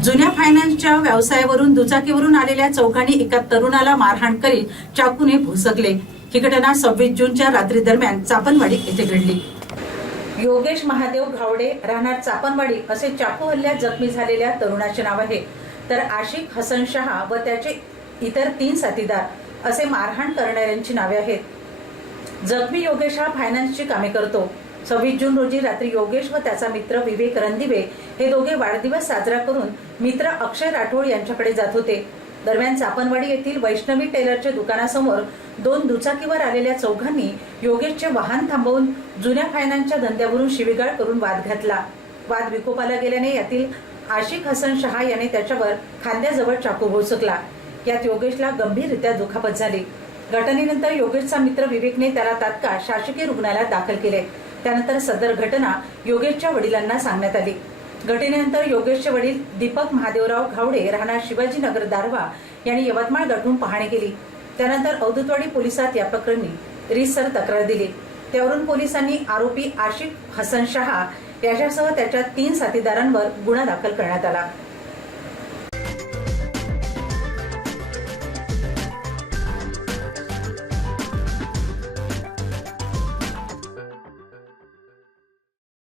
जुन्या फायनान्सच्या व्यवसायावरून दुचाकीवरून आलेल्या चौघांनी एका तरुणाला मारहाण करीत चाकूने भुसकले. ही घटना सव्वीस जूनच्या रात्री दरम्यान चापनवाडी येथे घडली. योगेश महादेव घावडे राहणार चापनवाडी असे चाकू हल्ल्यात जखमी झालेल्या तरुणाचे नाव आहे. तर आशिक हसन शहा व त्याचे इतर तीन साथीदार असे मारहाण करणाऱ्यांची नावे आहेत. जखमी योगेश हा फायनान्सची कामे करतो. सव्वीस जून रोजी रात्री योगेश व त्याचा मित्र विवेक रणदिवे हे दोघे वाढदिवस साजरा करून मित्र अक्षय राठोड यांच्याकडे जात होते. दरम्यान चापनवाडी येथील वैष्णवी टेलरच्या दुकानासमोर दोन दुचाकीवर आलेल्या चौघांनी योगेशचे वाहन थांबवून जुन्या फायनान्सच्या धंद्यावरून शिवीगाळ करून वाद घातला. वाद विकोपाला गेल्याने यातील आशिक हसन शहा याने त्याच्यावर खांद्याजवळ चाकू भोसकला यात योगेशला गंभीररित्या दुखापत झाली. घटनेनंतर योगेशचा मित्र विवेकने त्याला तात्काळ शासकीय रुग्णालयात दाखल केले. त्यानंतर सदर घटना योगेशच्या वडिलांना सांगण्यात आली. घटनेनंतर योगेशचे वडील दीपक महादेवराव घावडे राहणार शिवाजीनगर दारवा यांनी यवतमाळ गाठून पाहणी केली. त्यानंतर अवधूतवाडी पोलिसात या प्रकरणी रिसर तक्रार दिली. त्यावरून पोलिसांनी आरोपी आशिक हसन शहा याच्यासह त्याच्या तीन साथीदारांवर गुन्हा दाखल करण्यात आला.